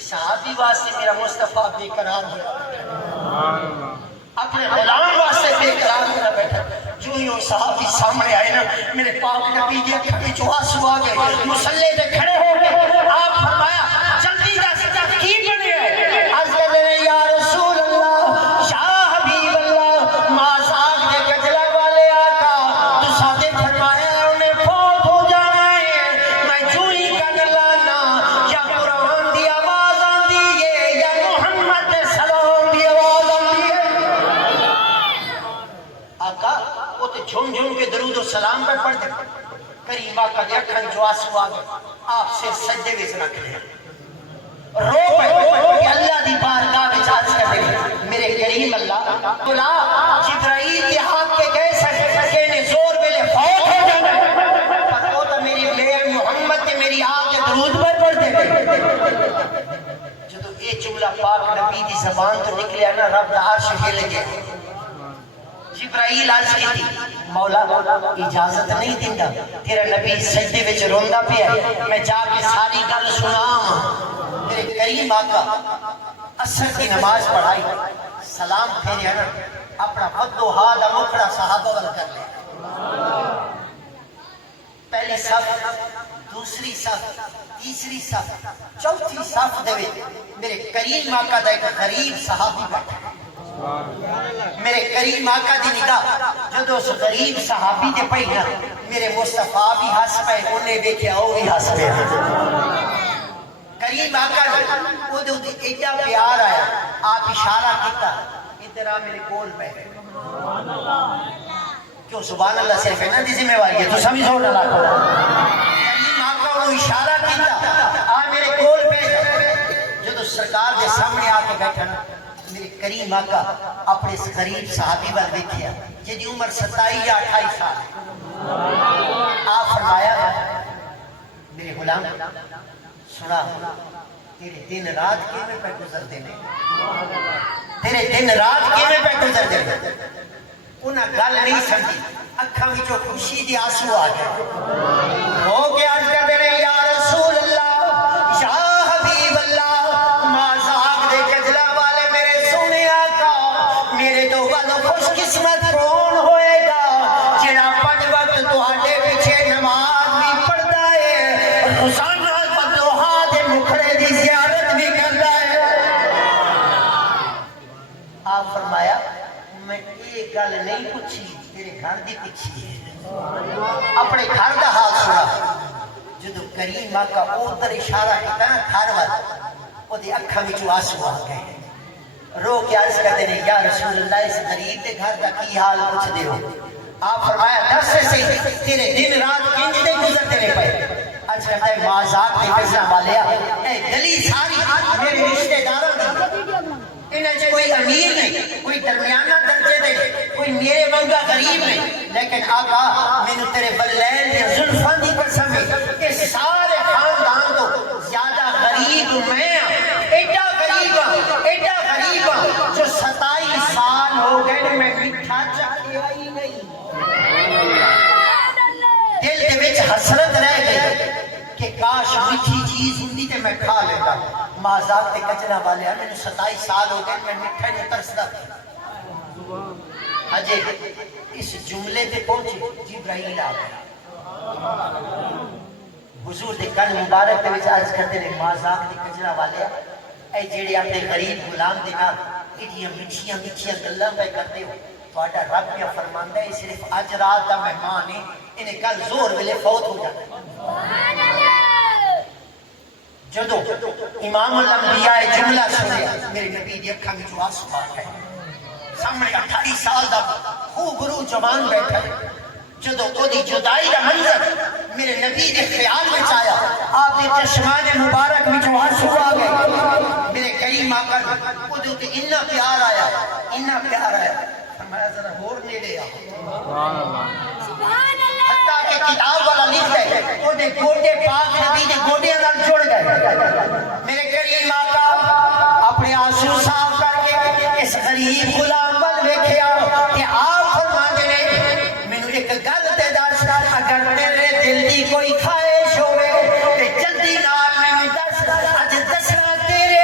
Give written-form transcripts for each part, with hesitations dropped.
صحابی واسطے میرا مصطفیٰ بے قرار ہوا، اپنے غلام واسطے بے قرار ہوا بیٹھا۔ جو ہی وہ صحابی سامنے آئے نا، میرے پاک نبی دی اکھاں وچ آنسو آ گئے، مصلی تے کھڑے ہو گئے۔ آپ فرمایا جلدی دس کی بنیا ہے؟ عرض کرتے ہیں یا رسول اللہ، یا حبیب اللہ، مازاق دے گجلا والے آقا، تو سادے فرمایا انہیں فوت ہو جانا ہے۔ میں جو ہی کن لانا یا قرآن دی آواز آندی ہے یا محمد دے سلام دی آواز آندی ہے۔ آقا وہ تو جھوم جھوم کے درود و سلام پر پڑھ دے، کریم آقا دے اکھاں جو آنسو آ گئے، آپ سے سجدے وچ رکھ لیا، رو پے کہ اللہ دی بارگاہ وچ عرض کر دے میرے کریم اللہ، بلا جبرائیل کے ہاتھ کے گئے سن کہ انہیں زور ویلے فوت ہو جانا، پر وہ تو میری میرے محمد تے میری آگ کے درود پر پڑھ دے گئے۔ جدو یہ جملہ پاک نبی دی زبان تو نکلیا نا، رب دا عرش ہل گیا۔ جبرائیل عرض کی تھی مولا اجازت نہیں دیندا، تیرا نبی سجدے وچ روندا پیا، میں جا کے ساری گل سناواں۔ میرے کریم آقا عصر کی نماز پڑھائی، سلام پھیریا نا، اپنا ودوہا دا مکھڑا صحابہ ول کر لیا۔ پہلی صف، دوسری صف، تیسری صف، چوتھی صف دے وچ میرے کریم آقا دا ایک غریب صحابی بیٹھا۔ میرے کریم آقا دی نگاہ جدو اس غریب صحابی دے پئی نا، میرے مصطفیٰ بھی ہس پے، انہیں دیکھیا وہ بھی ہس پے۔ کریم آقا وہ دے ایڈا پیار آیا، آپ اشارہ کیتا ادھر آ میرے کول پہ۔ کیوں سبحان اللہ صرف ہے نا دی ذمہ واری ہے، تو سمجھو نہ لاکھو۔ کریم آقا وہ اشارہ کیتا آ میرے کول پہ۔ جدو سرکار دے سامنے آ کے بیٹھا نا، میرے کریم آقا اپنے اس غریب صحابی پر دیکھیا جی عمر 27 یا 28 سال۔ آپ فرمایا میرے غلام سنا، تیرے دن رات کیویں پہ گزرتے ہیں، تیرے دن رات کیویں پہ گزرتے ہیں۔ انہاں گل نہیں سمجھی، اکھاں وچوں خوشی دی آنسو آ گئے، رو کے عرض کرتے ہیں یا رسول اللہ، یا حبیب اللہ، مازاق دے گجلا والے میرے سونے آقا، میرے تو ول خوش قسمت کون ہوئے گا جڑا 5 وقت تہاڈے پیچھے نماز بھی پڑھدا ہے، روزانہ ودوہا دے مکھڑے دی زیارت بھی کردا ہے۔ آپ فرمایا میں یہ گل نہیں پوچھی، تیرے گھر دی پوچھی ہے، اپنے گھر دا حال سنا۔ جدو کریم آقا ادھر اشارہ کیتا نا گھر وال، وہ دی اکھاں وچوں آنسو آ گئے، رو کے عرض کرتے ہیں یا رسول اللہ اس غریب دے گھر دا کی حال پوچھ دے ہو۔ آپ فرمایا دس سے تیرے دن رات کینجے گزرتے رہے پے۔ عرض کرتا ہے مازاق دے گجلا والیا، اے گلی ساری میرے رشتے داراں دی، انہاں چ کوئی امیر نہیں، کوئی درمیانہ درجے دے، کوئی میرے منگا غریب نہیں، لیکن آقا مینو تیرے بلیل دے زلفاں دی قسم ہے کہ سارے خاندان تو زیادہ غریب میں ہاں، ایڈا غریب ہاں جو 27 سال ہو گئے میں میٹھا چکھیا ہی نہیں۔ دل دے وچ حسرت رہ گئی کہ کاش میٹھی چیز ہوندی تے میں کھا لیتا۔ مازاق تے کچرا والے میں 27 سال ہو گئے میں میٹھا نہیں ترسدا۔ اجے اس جملے تے پہنچے جبرائیل آ گیا، حضور دے کن مبارک دے وچ عرض کرتے ہیں مازاق تے کچرا والے اے جڑے اپنے غریب غلام دے نال ایڈیاں میٹھیاں میٹھیاں گلاں پہ کرتے ہو، تہاڈا رب کیا فرماندا ہے صرف اج رات دا مہمان ہے، انہیں کل زور ویلے فوت ہو جانا۔ جدو امام الانبیاء جملہ سنیا، میرے نبی دی اکھاں وچوں آنسو آ گئے۔ سامنے 28 سال دا خوبرو جوان بیٹھا ہے، جدو او دی جدائی دا منظر میرے نبی دے خیال وچ آیا، آپ دے چشمان مبارک وچوں آنسو آ گئے۔ میرے کریم آقا او دے تے اتنا پیار آیا، اتنا پیار آیا، فرمایا ذرا ہور نیڑے آ۔ سبحان اللہ، حتیٰ کہ کتاب والا لکھ گئے او دے گوڈے پاک نبی دے گوڈیاں نال جڑ گئے۔ میرے کریم آقا اپنے آنسو صاف کر کے اس غریب غلام ول ویکھیا کہ آپ فرماندے نے مینوں ایک گل تے دس، اگر تیرے دل دی کوئی خواہش ہوے تے جلدی نال مینوں دس، اج دسنا تیرے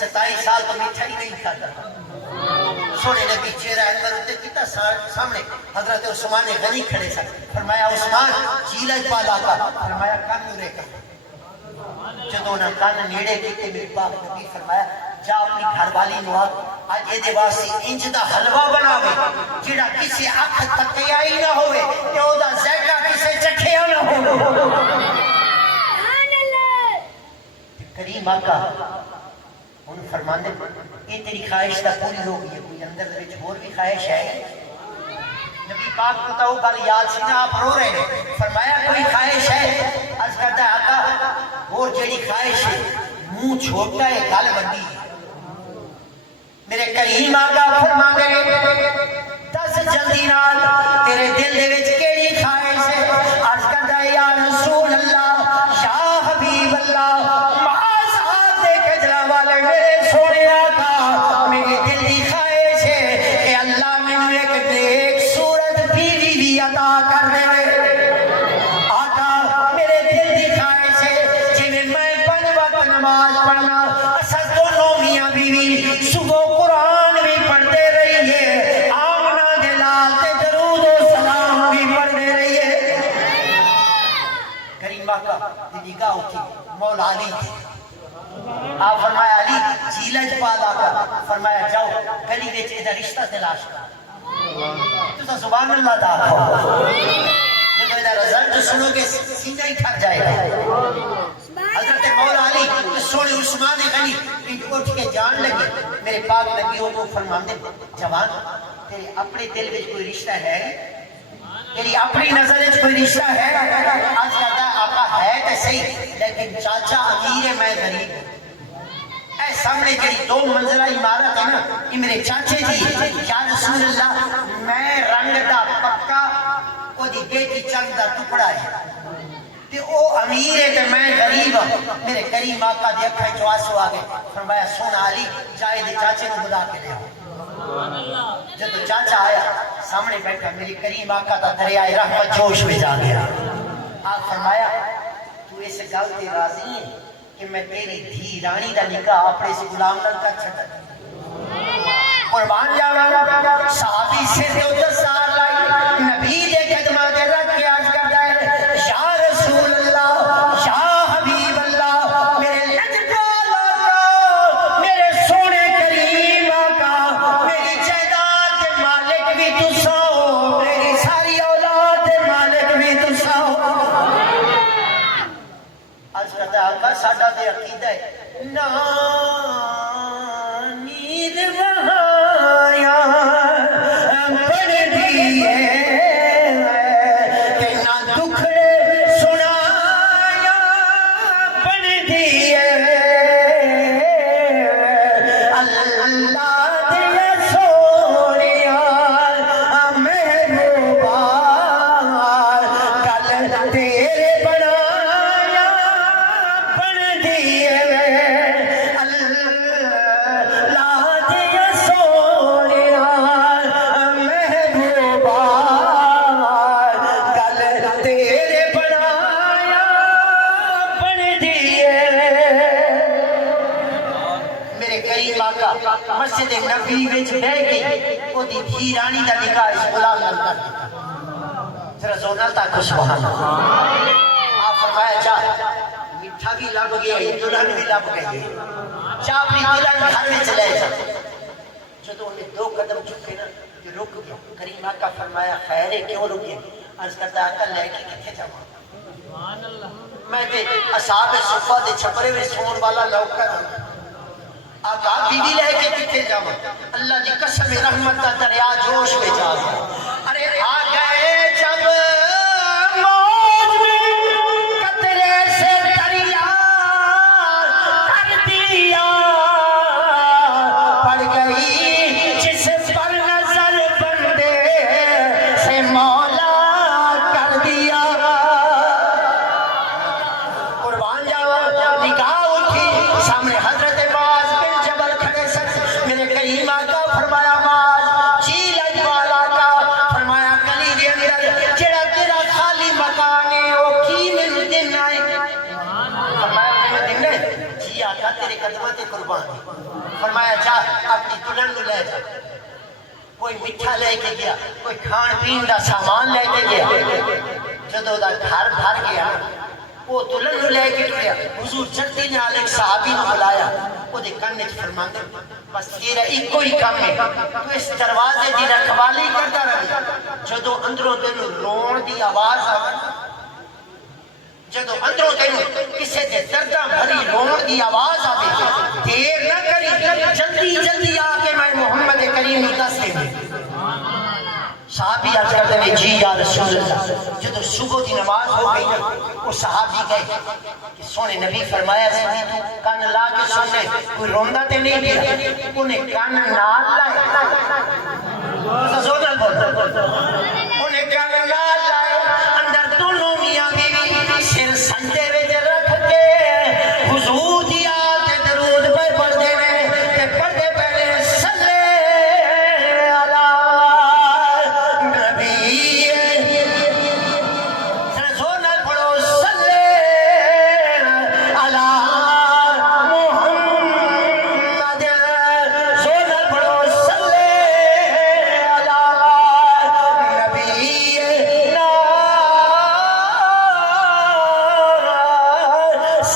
27 سال تو میٹھا ہی نہیں کھاتا سونے نبی چہرہ انور اتنے کیتا سامنے حضرت عثمان غنی کھڑے سن فرمایا عثمان چیلج پالا کا فرمایا کان نورے کا جدوں نہ کان نیڑے کیتے میرے پاک نبی فرمایا جا اپنی گھر والی نو اج اے دے واسطے انج دا حلوہ بناوے جڑا کسے اکھ تکیا ہی نہ ہوے تے او دا ذائقہ کسے چکھیا نہ ہوے کریم آقا ان فرماندے یہ تیری خواہش تا پوری ہو گئی ہے کوئی اندر دے وچ اور بھی خواہش ہے نبی پاک کو تو گل یاد سی نا آپ رو رہے ہیں فرمایا کوئی خواہش ہے عرض کرتا ہے آقا وہ جڑی خواہش ہے منہ چھوٹا ہے گل بڑی ہے میرے کریم آقا فرماندے دس جلدی نال تیرے دل دے وچ کیڑی خواہش ہے عرض کرتا ہے یا رسول اللہ یا حبیب اللہ میرے سونے آقا میرے دل کی خواہش ہے کہ اللہ میں ایک نیک صورت بیوی بھی عطا کر دے آقا میرے دل کی خواہش ہے جی میں 5 وقت نماز پڑھنا اصل دونوں میاں بیوی صبح قرآن بھی پڑھتے رہیے آمنہ دلال تے درود و سلام بھی پڑھتے رہیے کریم آقا نگاہ اٹھی مولا علی آپ فرمایا علی چیلج پالا کا فرمایا جاؤ گلی وچ ادھر رشتہ تلاش کر تو سبحان اللہ دا جب ادھر رزلٹ سنو گے سینہ ہی ٹھر جائے گا حضرت مولا علی سونے عثمان غنی اٹھ کے جان لگے میرے پاک نبی انہوں فرماندے جوان تیرے اپنے دل وچ کوئی رشتہ ہے تیری اپنی نظر وچ کوئی رشتہ ہے آج کہتا ہے آقا ہے تے صحیح لیکن چاچا امیر ہے میں غریب اے سامنے جڑی 2 منزلہ عمارت ہے نا یہ میرے چاچے جی یا رسول اللہ میں رنگ دا پکا او دی بیٹی چند دا ٹکڑا ہے تے او امیر ہے تے میں غریب ہوں میرے کریم آقا دی اکھاں چوں آنسو آ گئے فرمایا سونا علی جائے دے چاچے کو بلا کے لے آؤ جب چاچا آیا سامنے بیٹھا میری کریم آقا تا دریائے رحمت جوش میں جا گیا آپ فرمایا تو اس گل تے راضی ہے کہ میں تیری دھی رانی دا نکاح اپنے سے غلام نال کر چھڈا قربان جاواں صحابی سے تے 10 سال لائی نبی دے قدماں تے رکھ کے عرض کردا ہے یا رسول اللہ یا حبیب اللہ میرے لجپال آقا میرے سونے کریم آقا میری جائیداد دے مالک بھی تساں ہو میری ساری اولاد دے مالک بھی تساں ہو عرض کرتا ہے آقا ساڈا تے عقیدہ ہے نید وہایا بڑھ دیئے کہ نہ دکھڑے سنایا بڑھ دیئے اللہ دے سونیا محبوبا کل تیرے بنایا بڑھ دیئے مسجد نبی وچ بیٹھ گئی او دی دھی رانی دا نکاح اس غلام نال کر دتا ذرا زونال تک سبحان اللہ آپ فرمایا جا میٹھا بھی لب گیا دلہن بھی لب گئی جا اپنی دلہن گھر وچ لے جا جدوں نے 2 قدم چکے نا کہ رک گیا کریم آقا فرمایا خیر ہے کیوں رکے عرض کرتا آقا لے کے کتنے جاواں سبحان اللہ میں تے اصحاب صفہ دے چھپرے وچ سون والا لوکا آقا بیوی لے کے کتنے جاواں اللہ دی قسم رحمت دا دریا جوش میں جا گیا ارے آ گئے جب موج میں قطرے سے دریا کر دیا پڑ گئی جس پر نظر بندے سے مولا کر دیا قربان جاواں نگاہ اٹھی سامنے حضرت فرمایا باز جی لجوالا کا فرمایا گلی دے اندر جڑا تیرا خالی مکان ہے او کی میں دن آئے فرمایا میں دن ہے جی آقا تیرے قدموں تے قربان فرمایا جا اپنی دلہن کو لے جا. کوئی میٹھا لے کے گیا, کوئی کھان پین دا سامان لے کے گیا. جدو دا گھر بھر گیا وہ دلہن کو لے کے گیا. حضور چلتے نال ایک صحابی کو بلایا, وہ دے کن وچ فرماندے بس تیرا ایک کوئی کام ہے, تو اس دروازے دی رکھوالی کرتا رہے. جدو اندروں تینوں رون دی آواز آوے, جدو اندروں تینوں کسے دے درداں بھری رون دی آواز آوے, دیر نہ کری, جلدی جلدی آ کے میں محمد کریم نوں دس دے. صحابی عرض کرتے ہیں جی یا رسول اللہ. جدو صبح دی نماز ہو گئی نا, وہ صحابی گئے کہ سونے نبی فرمایا سی تو کان لا کے سننے, کوئی روندہ تے نہیں گیا. انہیں کان نال لائے, زودل بولتا, انہیں کان نال لائے, اندر دونوں میاں بیوی سر سنتے وچ رکھ کے حضور دی آتے درود پر پڑھ دے میں تے پڑھتے پہلے صلی علی نبی, زونل پڑھو صلی علی محمد, زونل پڑھو صلی علی نبینا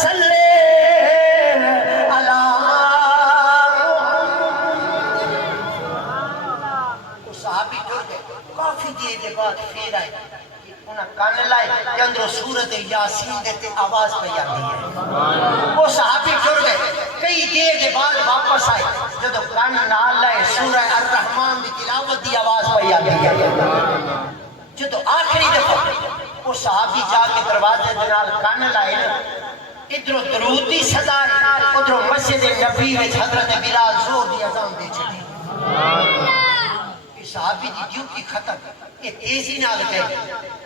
صلی علی محمد. صحابی ٹر گئے, کافی دیر کے بعد پھر آئے, انہاں کان لائے کہ اندروں سورت یاسین دیتے آواز پہ آتی ہے. وہ صحابی ٹر گئے, کئی دیر کے بعد واپس آئے, جدو کان نال لائے سورہ الرحمن دی تلاوت دی آواز پہ آتی ہے. جدو آخری دفعہ وہ صحابی جا کے دروازے دنال کان لائے, ادھروں درود دی صدا ہے, ادھروں مسجد نبی وچ حضرت بلال زور دی اذان دے چھڑی. صحابی دی ڈیوٹی ختم, یہ تیزی نال گئے.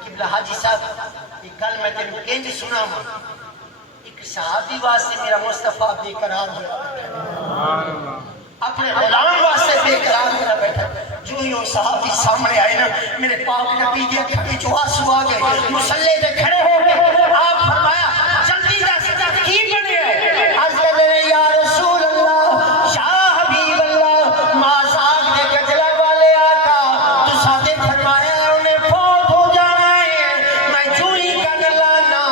قبلہ حاجی صاحب یہ گل میں تینوں کنج سنا ماں, ایک صحابی واسطے میرا مصطفیٰ بے قرار ہوا, اپنے غلام واسطے بے قرار ہوا بیٹھا. جو ہی وہ صحابی سامنے آئے نا, میرے پاک نبی دی اکھاں وچ آنسو آ گئے, مصلی تے کھڑے ہو گئے. آپ فرمایا جلدی دس کی بنے ہے. عرض کر رہے یا رسول اللہ, یا حبیب اللہ, مازاق دے گجلا والے آقا, تو سادے فرمایا انہیں فوت ہو جانا ہے. میں جو ہی کن لانا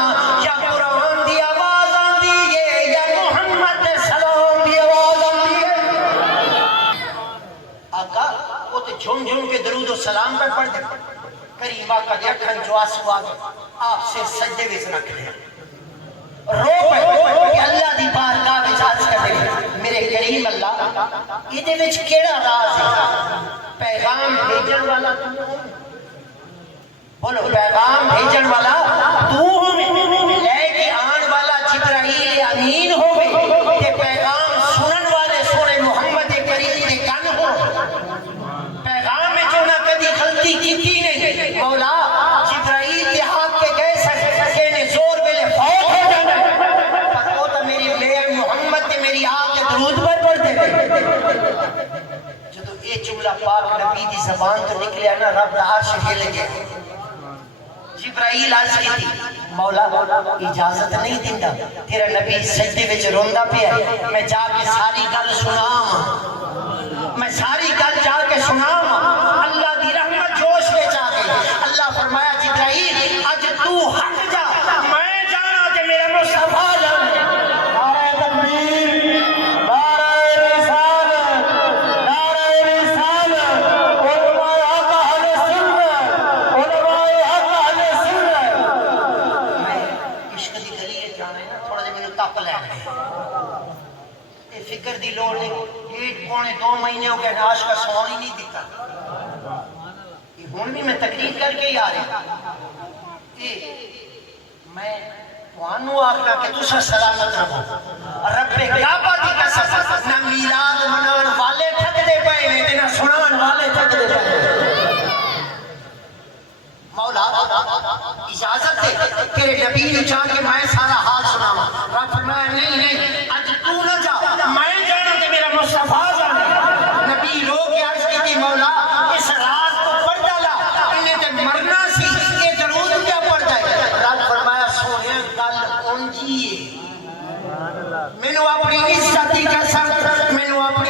یا قرآن دی آواز آندی ہے یا محمد دے سلام دی آواز آندی ہے. آقا وہ تو جھوم جھوم کے درود و سلام پر پڑھ دے. کریم آقا دے اکھن جو آنسو آ گئے, آپ سے سجدے وچ رکھ لیا, رو پے کہ اللہ دی بارگاہ وچ عرض کر دے میرے کریم اللہ, ایدے وچ کیڑا راز ہے؟ پیغام بھیجن والا تو ہے, بولو پیغام بھیجن والا تو ہوے, لے کے آن والا جبرائیل امین ہوے, تے پیغام سنن والے سونے محمد کریم دے کن ہو. پیغام میں جو نہ کدی غلطی کیتی نہیں, مولا جبرائیل کے ہاتھ کے گئے سن کہ نے زور ویلے فوت ہو جانا, پر وہ تو میری لے محمد تے میری آپ کے درود پر پڑھ دے. جدو یہ جملہ پاک نبی دی زبان تو نکلیا نا, رب دا عرش ہل گیا. جبرائیل عرض کی تھی مولا اجازت نہیں دیندا, تیرا نبی سجدے وچ روندا پیا ہے, میں جا کے ساری گل سناواں, میں ساری گل جا کے سناواں. اللہ دی رحمت جوش وچ آ گئی. اللہ فرمایا جبرائیل اج تو ہٹ جا, میں جانا تے میرا مصطفیٰ جانا. نعرہ تکبیر, نعرہ رسالت, نعرہ رسالت, علماء حق اہل سنت, علماء حق اہل سنت. میں عشق دی گلی وچ جانا ہے نا, تھوڑا جہا میرے تپ لینا, یہ فکر دی لوڑ نہیں. 1.5 مہینے ہو گئے ناش کا سون ہی نہیں دیتا. ہوں بھی میں تقریر کر کے ہی آ رہا, میں وانو آخنا کہ تسا سلامت رہو. رب کعبہ دی قسم, نہ میلاد منان والے تھک دے پئے نے تے نہ سنان والے تھک دے پئے. مولا اجازت دے تیرے نبی نو جا کے میں سارا حال سناواں. رب فرمایا نہیں نہیں, اج تو نہ جا, میں جانا تے میرا مصطفیٰ جانا. نبی رو کے عرض کی مولا اس رات کو پڑھ ڈالا, انہیں تے مرنا سی, یہ درود کیا پڑھ جائے. رب فرمایا سونے گل اونجی ہے, مینوں اپنی عزت دی قسم, مینوں اپنی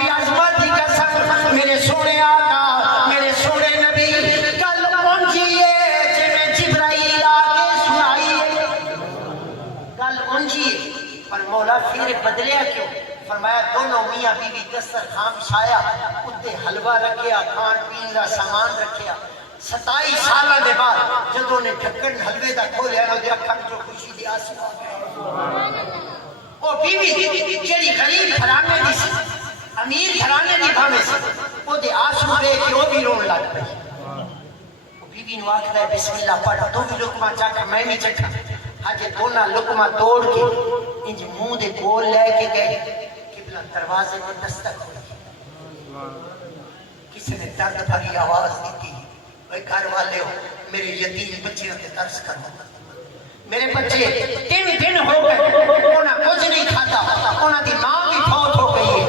مولا پھر بدلیا کیوں؟ فرمایا دونوں میاں بیوی دسترخوان بچھایا، اتنے حلوہ رکھیا، کھان پین کا سامان رکھیا۔ 27 سال کے بعد جدوں نے ڈھکن حلوے کا کھولیا نا دے اکھاں وچوں خوشی دی آنسو آ گئے۔ وہ بیوی جڑی غریب گھرانے دی سی، امیر گھرانے دی بھاوے سی، وہ دے آنسو دیکھ کے وہ بھی رون لگ پئی۔ وہ بیوی نو آکھدا ہے بسم اللہ پڑھ، تو بھی لقمہ چکھ میں بھی چکھا۔ حاجے دونوں لقمہ توڑ کے انج منہ دے کول لے کے گئے، قبلہ دروازے میں دستک ہوئی، کسی نے درد بھری آواز دیتی، اے گھر والے ہو میرے یتیم بچیاں تے ترس کرو، میرے بچے 3 دن ہو گئے انہاں کچھ نہیں کھاتا، انہاں دی ماں بھی فوت ہو گئی ہے،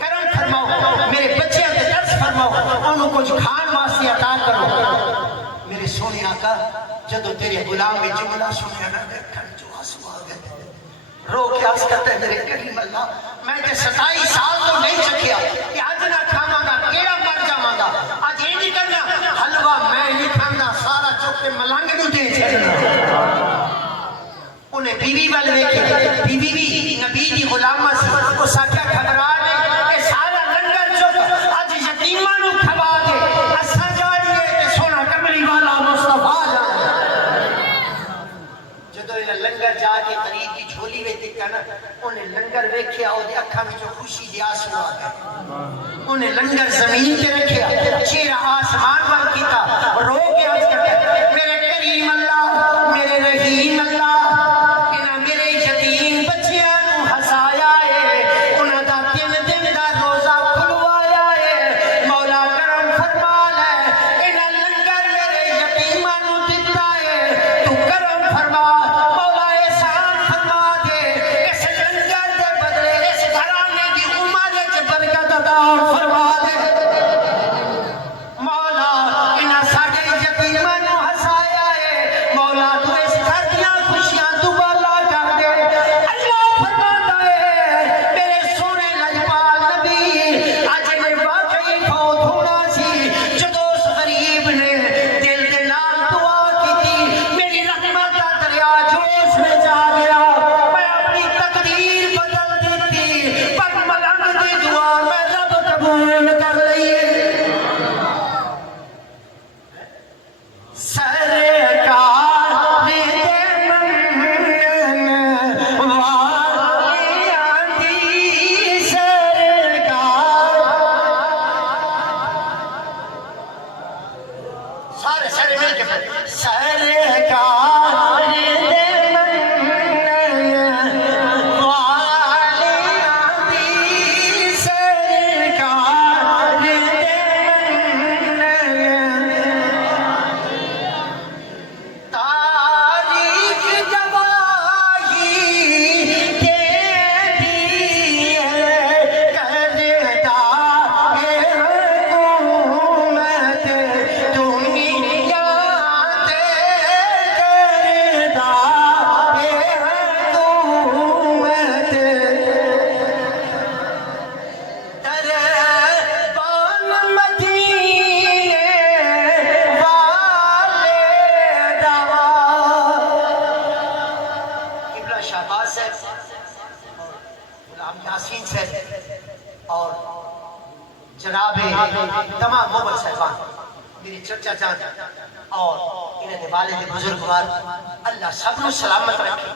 کرم فرماؤ میرے بچیاں تے ترس فرماؤ، انہوں کچھ کھان واسطے عطا کرو۔ میرے سونے آقا جدو تیرے غلام میں جملہ سنیا نا دیکھن جو آنسو آ گئے، رو کے عرض کرتا ہے میرے کریم اللہ میں تے 27 سال تو نہیں چکھیا کہ آج نہ کھاواں گا کیڑا مر جاواں گا، آج یہ نہیں کرنا حلوہ میں نہیں کھانا سارا چوک کے ملنگ نو دے چھڑنا۔ انہیں بیوی وال ویکھے، بیوی بھی نبی دی غلامہ سی، وہ ساکھیا گھبرا نہیں کہ سارا لنگر چوک آج یتیماں نو کھوا دے، اساں جائیے تے سونا کملی والا مصطفیٰ جائے۔ جدو انہیں لنگر جا کے قریب کی جھولی میں دیکھا نا، انہیں لنگر ویکھیا او دے اکھاں وچوں خوشی دی آنسو آ گئے۔ انہیں لنگر زمین تے رکھیا، چہرہ آسمان وال کیتا، رو کے عرض کرتا میرے کریم اللہ میرے رحیم اللہ انہاں میرے یتیم بچیاں نو ہسایا ہے، انہاں دا 3 دن دا روزہ کھلوایا ہے، مولا کرم فرما لے، انہاں لنگر میرے یتیماں نو دتا ہے، تو کرم فرما مولا احسان فرما دے، اس لنگر دے بدلے اس گھرانے دی عمر وچ برکت عطا فرما دے۔ مولا انہاں ساڈے یتیماں نو ہسایا ہے، مولا تو اس گھر دیاں خوشیاں دوبالا کر دے۔ اللہ فرماتا ہے میرے سونے لجپال نبی اج نے واقعی فوت ہونا سی، جدو اس غریب نے دل دے نال دعا کی میری رحمت کا دریا جوش میں جا گیا، میں اپنی تقدیر بدل دیتی، پر ملنگ دی دعا میں رب قبول کر لئی۔ سرکار دے منن والیاں دی سرکار، سارے سارے مل کے پڑھ سرکار دے منن والیاں دی سرکار دے منن، تاریخ گواہی دیتی ہے کرتا ہے حکومت دنیا تے، کرتا ہے حکومت دربان مدینے والے دوا۔ قبلہ شہباز صاحب، غلام یاسین صاحب اور جناب تمام مومن صاحبان، میری چچا جان اور انہیں والد بزرگوار، اللہ سب نو سلامت رکھے۔